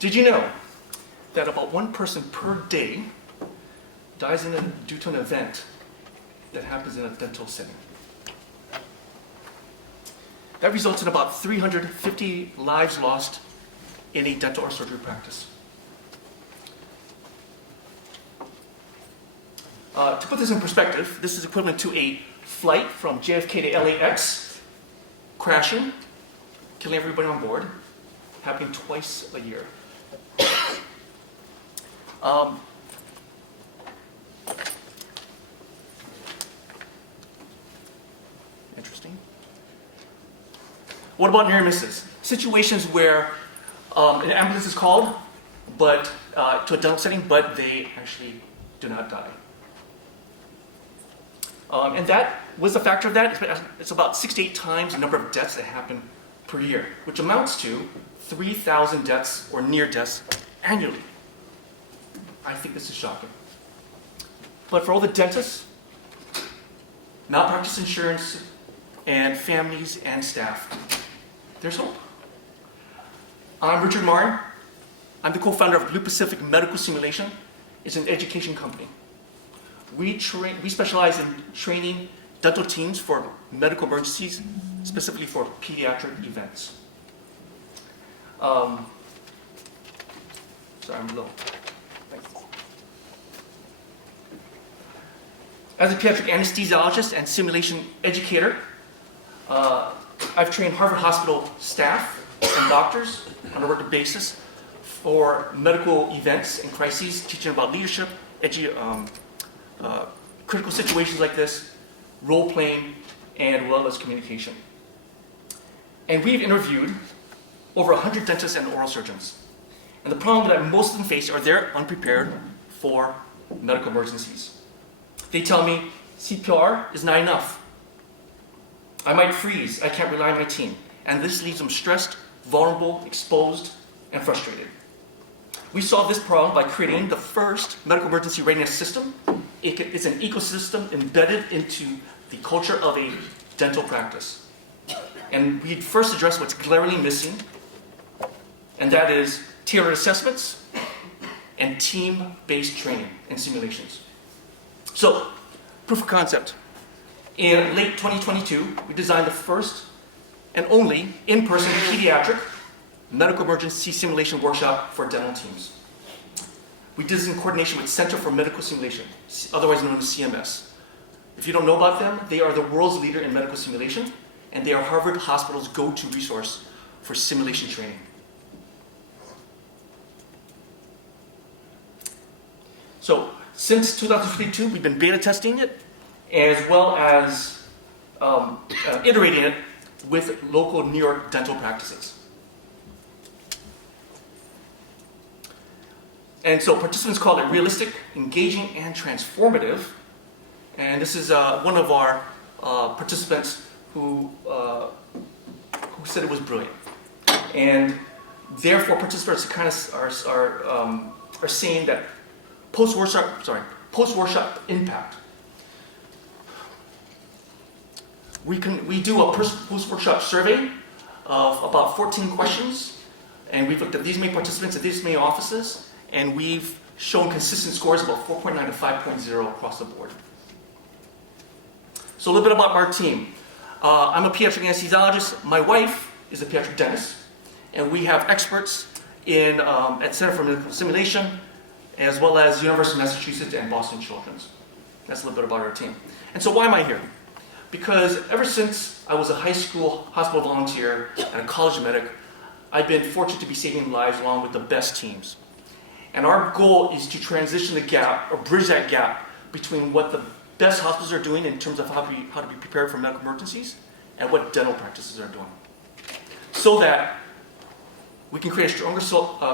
Did you know that about one person per day dies due to an event that happens in a dental setting? That results in about 350 lives lost in a dental or surgery practice. To put this in perspective, this is equivalent to a flight from JFK to LAX, crashing, killing everybody on board, happening twice a year. Interesting. What about near misses? Situations where an ambulance is called, but to a dental setting, but they actually do not die. And that was the factor of that. It's about 6 to 8 times the number of deaths that happen per year, which amounts to 3,000 deaths or near deaths annually. I think this is shocking. But for all the dentists, malpractice insurance, and families and staff, there's hope. I'm Richard Marn. I'm the co-founder of Blue Pacific Medical Simulation. It's an education company. We specialize in training dental teams for medical emergencies, specifically for pediatric events. Sorry, I'm low. Thanks. As a pediatric anesthesiologist and simulation educator, I've trained Harvard Hospital staff and doctors on a regular basis for medical events and crises, teaching about leadership, critical situations like this, role-playing, and well as communication. And we've interviewed over 100 dentists and oral surgeons. And the problem that most of them face are they're unprepared for medical emergencies. They tell me, CPR is not enough. I might freeze, I can't rely on my team. And this leaves them stressed, vulnerable, exposed, and frustrated. We solved this problem by creating the first medical emergency readiness system. It's an ecosystem embedded into the culture of a dental practice. And we first address what's glaringly missing, and that is tailored assessments and team-based training and simulations. So, proof of concept. In late 2022, we designed the first and only in-person pediatric medical emergency simulation workshop for dental teams. We did this in coordination with Center for Medical Simulation, otherwise known as CMS. If you don't know about them, they are the world's leader in medical simulation, and they are Harvard Hospital's go-to resource for simulation training. So, since 2022, we've been beta testing it, as well as iterating it with local New York dental practices. And so participants called it realistic, engaging, and transformative. And this is one of our participants who said it was brilliant. And therefore, participants kind of are saying that post-workshop impact. We do a post-workshop survey of about 14 questions, and we've looked at these many participants at these many offices. And we've shown consistent scores about 4.9 to 5.0 across the board. So a little bit about our team. I'm a pediatric anesthesiologist. My wife is a pediatric dentist. And we have experts at Center for Medical Simulation, as well as University of Massachusetts and Boston Children's. That's a little bit about our team. And so why am I here? Because ever since I was a high school hospital volunteer and a college medic, I've been fortunate to be saving lives along with the best teams. And our goal is to transition the gap, or bridge that gap, between what the best hospitals are doing in terms of how to be prepared for medical emergencies and what dental practices are doing. So that we can create a stronger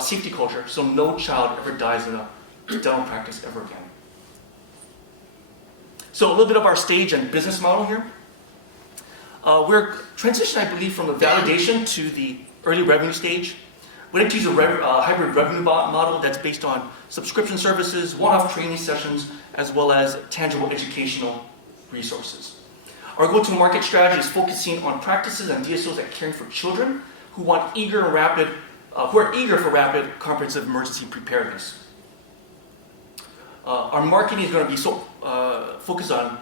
safety culture so no child ever dies in a dental practice ever again. So a little bit of our stage and business model here. We're transitioning, I believe, from the validation to the early revenue stage. We like to use a hybrid revenue model that's based on subscription services, one-off training sessions, as well as tangible educational resources. Our go-to-market strategy is focusing on practices and DSOs that are caring for children who want eager and rapid who are eager for rapid, comprehensive emergency preparedness. Our marketing is going to be focused on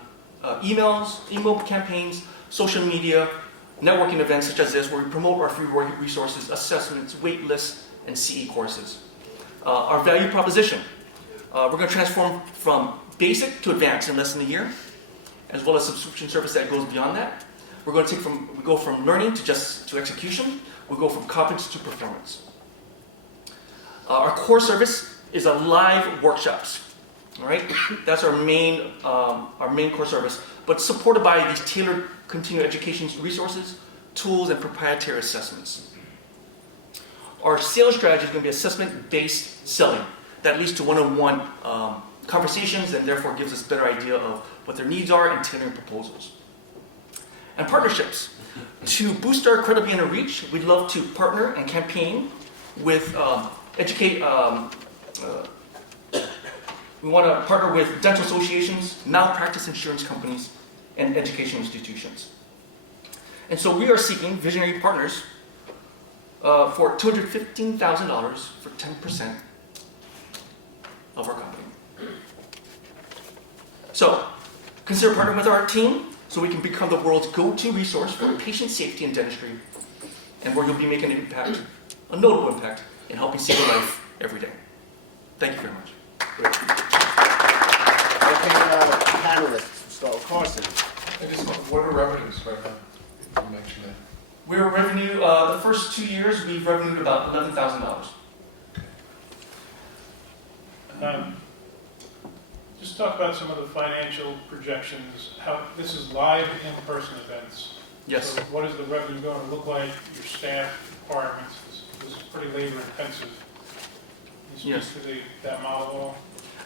email campaigns, social media, networking events such as this, where we promote our free resources, assessments, wait lists, and CE courses. Our value proposition. We're going to transform from basic to advanced in less than a year, as well as subscription service that goes beyond that. We go from learning to execution. We go from competence to performance. Our core service is a live workshops. All right, that's our main core service, but supported by these tailored continuing education resources, tools, and proprietary assessments. Our sales strategy is going to be assessment-based selling that leads to one-on-one conversations and therefore gives us a better idea of what their needs are and tailoring proposals. And partnerships. To boost our credibility and reach, we'd love to partner and campaign with we want to partner with dental associations, malpractice insurance companies, and educational institutions. And so we are seeking visionary partners for $215,000 for 10% of our company. So consider partnering with our team so we can become the world's go-to resource for patient safety in dentistry, and where you'll be making an impact, a notable impact, in helping save a life every day. Thank you very much. Panelists, start with Carson. What are revenues right now? You mentioned that. We're revenue, the first 2 years, we've revenued about $11,000. Just talk about some of the financial projections. How this is live in-person events. Yes. So what is the revenue going to look like? Your staff requirements. This is pretty labor intensive. Can you speak to that model at all?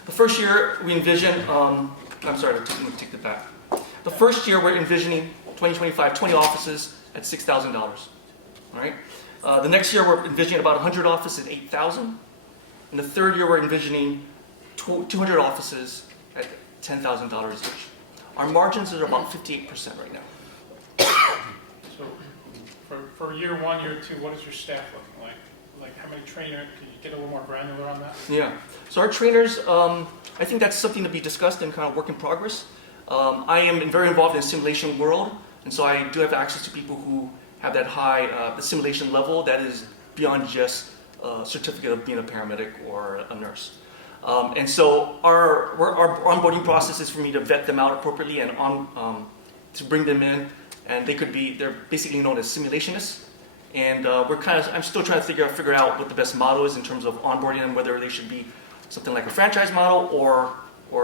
The first year we envision, I'm sorry, let me take that back. The first year we're envisioning 2025, 20 offices at $6,000. All right. The next year we're envisioning about 100 offices at $8,000. And the third year we're envisioning 200 offices at $10,000 each. Our margins are about 58% right now. So for year one, year two, what is your staff looking like? Like how many trainers? Can you get a little more granular on that? Yeah. So our trainers, I think that's something to be discussed and kind of work in progress. I am very involved in the simulation world, and so I do have access to people who have that high the simulation level that is beyond just a certificate of being a paramedic or a nurse. And so our onboarding process is for me to vet them out appropriately and to bring them in, and they're basically known as simulationists. And I'm still trying to figure out what the best model is in terms of onboarding them, whether they should be something like a franchise model or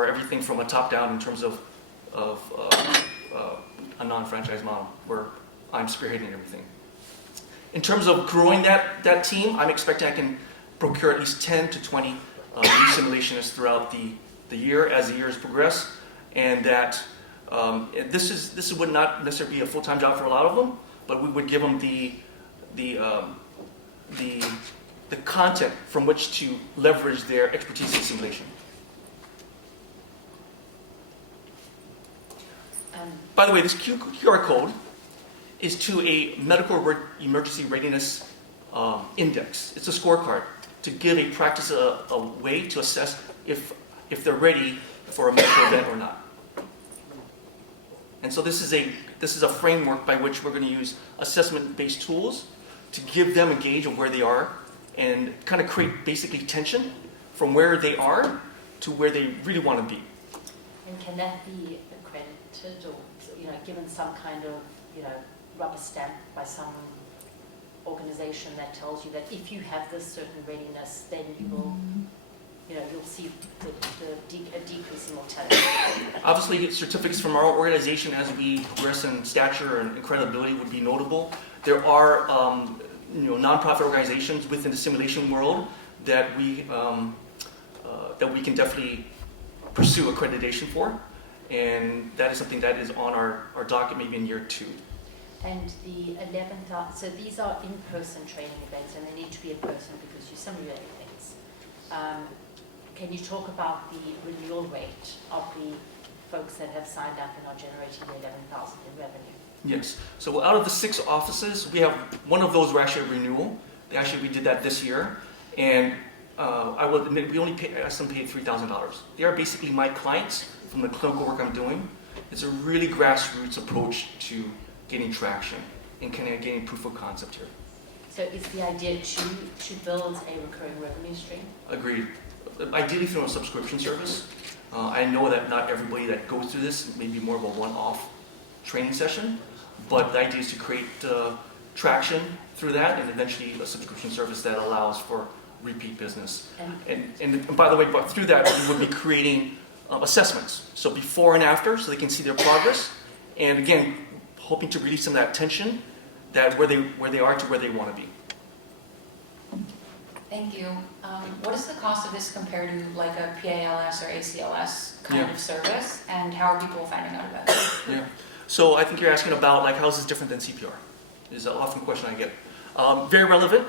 everything from a top down in terms of a non-franchise model where I'm spearheading everything. In terms of growing that team, I'm expecting I can procure at least 10 to 20 new simulationists throughout the year as the years progress, and that this would not necessarily be a full-time job for a lot of them, but we would give them the content from which to leverage their expertise in simulation. By the way, this QR code is to a medical emergency readiness index. It's a scorecard to give a practice a way to assess if they're ready for a medical event or not. And so this is a framework by which we're going to use assessment-based tools to give them a gauge of where they are and kind of create basically tension from where they are to where they really want to be. And can that be accredited or given some kind of rubber stamp by some organization that tells you that if you have this certain readiness, then you will, you'll see a decrease in mortality? Obviously, certificates from our organization as we progress in stature and credibility would be notable. There are nonprofit organizations within the simulation world that we can definitely pursue accreditation for, and that is something that is on our docket maybe in year 2. And the 11,000, so these are in-person training events, and they need to be in person because you simulate things. Can you talk about the renewal rate of the folks that have signed up and are generating the 11,000 in revenue? Yes. So out of the 6 offices, we have one of those we're actually at renewal. Actually, we did that this year, and I will admit we only asked them to pay $3,000. They are basically my clients from the clinical work I'm doing. It's a really grassroots approach to getting traction and kind of getting proof of concept here. So is the idea to build a recurring revenue stream? Agreed. Ideally through a subscription service. I know that not everybody that goes through this may be more of a one-off training session, but the idea is to create traction through that and eventually a subscription service that allows for repeat business. And by the way, but through that we would be creating assessments. So before and after, so they can see their progress. And again, hoping to release some of that tension, that where they are to where they want to be. Thank you. What does the cost of this compare to like a PALS or ACLS kind of service, and how are people finding out about it? Yeah. So I think you're asking about like how is this different than CPR? Is an often question I get. Very relevant.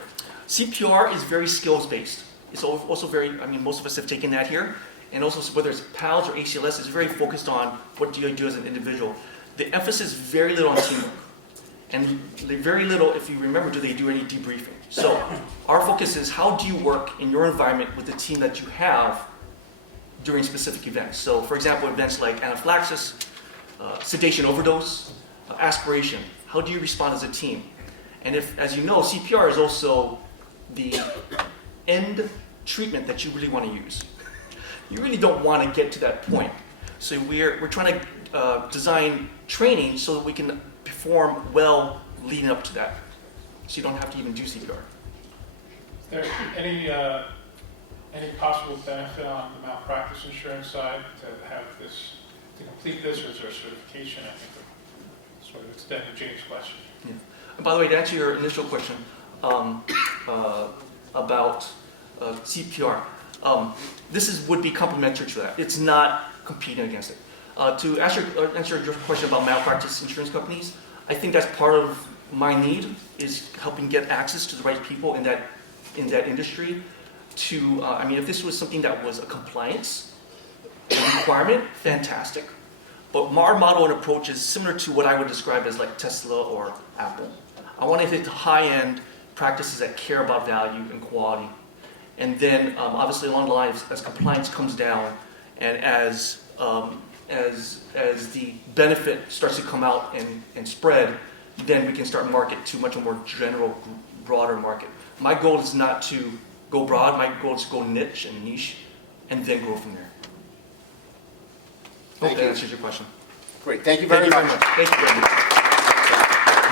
CPR is very skills based. It's also very, I mean, most of us have taken that here, and also whether it's PALS or ACLS, it's very focused on what do you do as an individual. The emphasis is very little on teamwork. And very little, if you remember, do they do any debriefing. So our focus is how do you work in your environment with the team that you have during specific events. So for example, events like anaphylaxis, sedation overdose, aspiration. How do you respond as a team? And if, as you know, CPR is also the end treatment that you really want to use. You really don't want to get to that point. So we're trying to design training so that we can perform well leading up to that. So you don't have to even do CPR. Is there any possible benefit on the malpractice insurance side to have this, to complete this, or is there a certification? I think sort of extended James' question. Yeah. And by the way, to answer your initial question about CPR, this would be complementary to that. It's not competing against it. To answer your question about malpractice insurance companies, I think that's part of my need is helping get access to the right people in that industry. I mean, if this was something that was a compliance requirement, fantastic. But our model and approach is similar to what I would describe as like Tesla or Apple. I want to hit high-end practices that care about value and quality. And then obviously along the lines, as compliance comes down and as the benefit starts to come out and spread, then we can start market to much more general, broader market. My goal is not to go broad, my goal is to go niche, and then grow from there. Hope that answers your question. Great, thank you very much. Thank you very much.